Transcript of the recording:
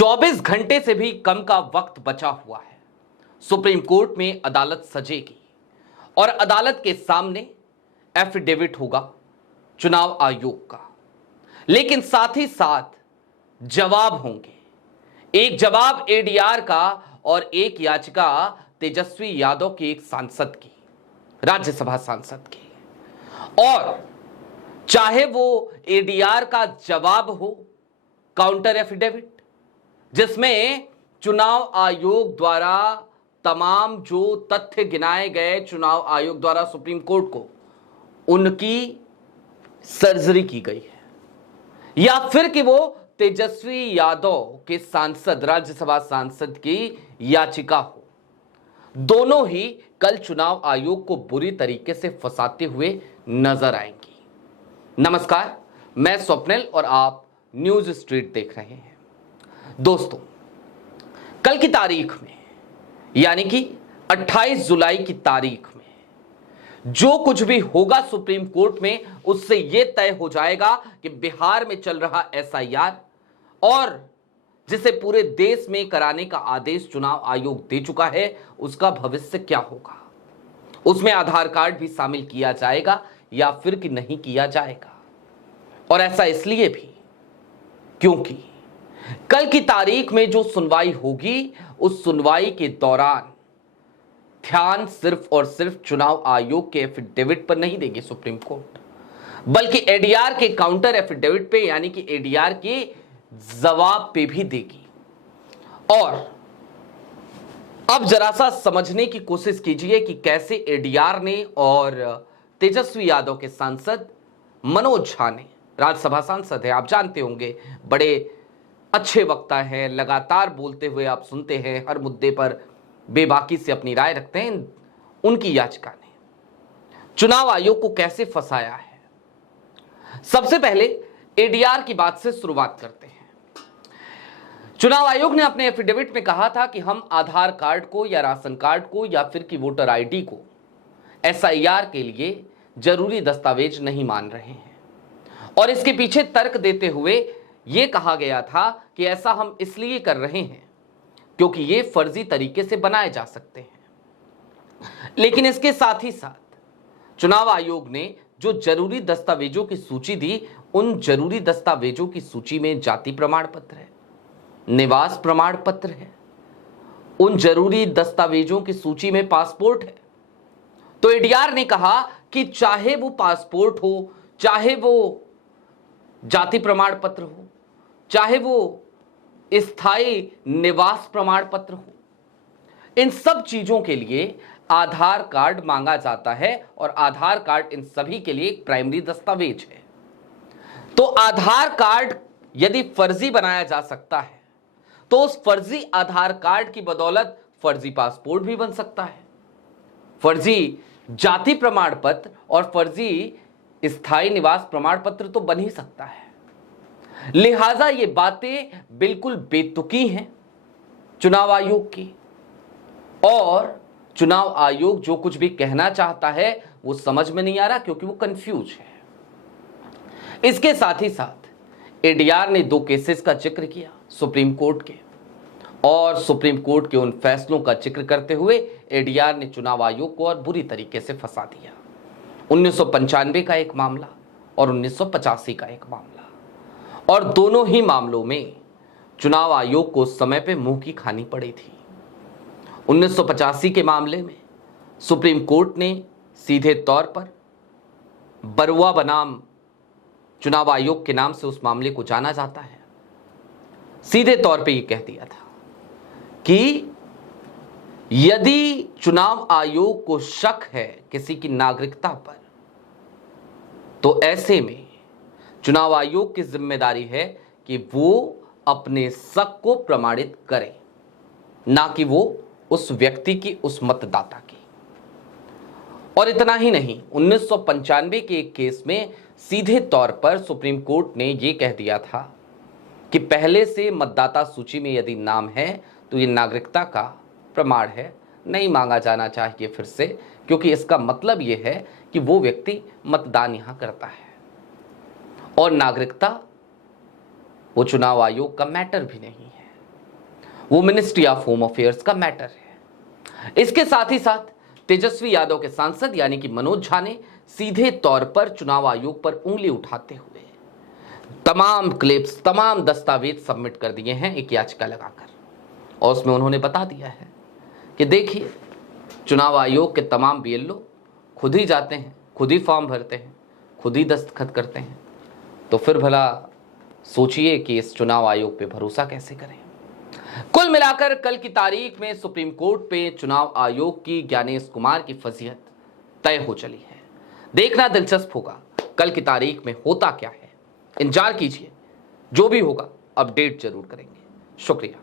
24 घंटे से भी कम का वक्त बचा हुआ है। सुप्रीम कोर्ट में अदालत सजेगी और अदालत के सामने एफिडेविट होगा चुनाव आयोग का, लेकिन साथ ही साथ जवाब होंगे। एक जवाब एडीआर का और एक याचिका तेजस्वी यादव के एक सांसद की, राज्यसभा सांसद की। और चाहे वो एडीआर का जवाब हो काउंटर एफिडेविट, जिसमें चुनाव आयोग द्वारा तमाम जो तथ्य गिनाए गए चुनाव आयोग द्वारा सुप्रीम कोर्ट को, उनकी सर्जरी की गई है, या फिर कि वो तेजस्वी यादव के सांसद, राज्यसभा सांसद की याचिका हो, दोनों ही कल चुनाव आयोग को बुरी तरीके से फंसाते हुए नजर आएंगी। नमस्कार, मैं स्वप्निल और आप न्यूज स्ट्रीट देख रहे हैं। दोस्तों, कल की तारीख में यानी कि 28 जुलाई की तारीख में जो कुछ भी होगा सुप्रीम कोर्ट में, उससे यह तय हो जाएगा कि बिहार में चल रहा एसआईआर और जिसे पूरे देश में कराने का आदेश चुनाव आयोग दे चुका है, उसका भविष्य क्या होगा। उसमें आधार कार्ड भी शामिल किया जाएगा या फिर कि नहीं किया जाएगा। और ऐसा इसलिए भी क्योंकि कल की तारीख में जो सुनवाई होगी, उस सुनवाई के दौरान ध्यान सिर्फ और सिर्फ चुनाव आयोग के एफिडेविट पर नहीं देगी सुप्रीम कोर्ट, बल्कि एडीआर के काउंटर एफिडेविट पे यानी कि एडीआर के जवाब पे भी देगी। और अब जरा सा समझने की कोशिश कीजिए कि कैसे एडीआर ने और तेजस्वी यादव के सांसद मनोज झा ने, राज्यसभा सांसद है, आप जानते होंगे, बड़े अच्छे वक्ता हैं, लगातार बोलते हुए आप सुनते हैं, हर मुद्दे पर बेबाकी से अपनी राय रखते हैं। उनकी याचिका ने चुनाव आयोग को कैसे फंसाया है, सबसे पहले एडीआर की बात से शुरुआत करते हैं। चुनाव आयोग ने अपने एफिडेविट में कहा था कि हम आधार कार्ड को या राशन कार्ड को या फिर कि वोटर आईडी को एसआईआर के लिए जरूरी दस्तावेज नहीं मान रहे हैं। और इसके पीछे तर्क देते हुए यह कहा गया था कि ऐसा हम इसलिए कर रहे हैं क्योंकि ये फर्जी तरीके से बनाए जा सकते हैं। लेकिन इसके साथ ही साथ चुनाव आयोग ने जो जरूरी दस्तावेजों की सूची दी, उन जरूरी दस्तावेजों की सूची में जाति प्रमाण पत्र है, निवास प्रमाण पत्र है, उन जरूरी दस्तावेजों की सूची में पासपोर्ट है। तो एडीआर ने कहा कि चाहे वो पासपोर्ट हो, चाहे वो जाति प्रमाण पत्र हो, चाहे वो स्थायी निवास प्रमाण पत्र हो, इन सब चीजों के लिए आधार कार्ड मांगा जाता है और आधार कार्ड इन सभी के लिए एक प्राइमरी दस्तावेज है। तो आधार कार्ड यदि फर्जी बनाया जा सकता है, तो उस फर्जी आधार कार्ड की बदौलत फर्जी पासपोर्ट भी बन सकता है, फर्जी जाति प्रमाण पत्र और फर्जी स्थायी निवास प्रमाण पत्र तो बन ही सकता है। लिहाजा ये बातें बिल्कुल बेतुकी हैं चुनाव आयोग की, और चुनाव आयोग जो कुछ भी कहना चाहता है वो समझ में नहीं आ रहा, क्योंकि वो कंफ्यूज है। इसके साथ ही साथ एडीआर ने 2 केसेस का जिक्र किया सुप्रीम कोर्ट के, और सुप्रीम कोर्ट के उन फैसलों का जिक्र करते हुए एडीआर ने चुनाव आयोग को और बुरी तरीके से फंसा दिया। 1995 का एक मामला और 1985 का एक मामला, और दोनों ही मामलों में चुनाव आयोग को समय पे मुंह की खानी पड़ी थी। 1985 के मामले में सुप्रीम कोर्ट ने सीधे तौर पर बरुआ बनाम चुनाव आयोग के नाम से उस मामले को जाना जाता है, सीधे तौर पे ये कह दिया था कि यदि चुनाव आयोग को शक है किसी की नागरिकता पर, तो ऐसे में चुनाव आयोग की जिम्मेदारी है कि वो अपने शक को प्रमाणित करे, ना कि वो उस व्यक्ति की, उस मतदाता की। और इतना ही नहीं, 1995 के एक केस में सीधे तौर पर सुप्रीम कोर्ट ने यह कह दिया था कि पहले से मतदाता सूची में यदि नाम है तो ये नागरिकता का प्रमाण है, नहीं मांगा जाना चाहिए फिर से, क्योंकि इसका मतलब यह है कि वो व्यक्ति मतदान यहां करता है। और नागरिकता वो चुनाव आयोग का मैटर भी नहीं है। वो मिनिस्ट्री ऑफ होम अफेयर्स का मैटर है। इसके साथ ही साथ तेजस्वी यादव के सांसद यानी कि मनोज झा ने सीधे तौर पर चुनाव आयोग पर उंगली उठाते हुए तमाम क्लिप्स, तमाम दस्तावेज सबमिट कर दिए हैं एक याचिका लगाकर, और उसमें उन्होंने बता दिया है कि देखिए, चुनाव आयोग के तमाम बीएलओ खुद ही जाते हैं, खुद ही फॉर्म भरते हैं, खुद ही दस्तखत करते हैं, तो फिर भला सोचिए कि इस चुनाव आयोग पे भरोसा कैसे करें। कुल मिलाकर कल की तारीख में सुप्रीम कोर्ट पे चुनाव आयोग की ज्ञानेश कुमार की फजीहत तय हो चली है। देखना दिलचस्प होगा कल की तारीख में होता क्या है। इंतजार कीजिए, जो भी होगा अपडेट जरूर करेंगे। शुक्रिया।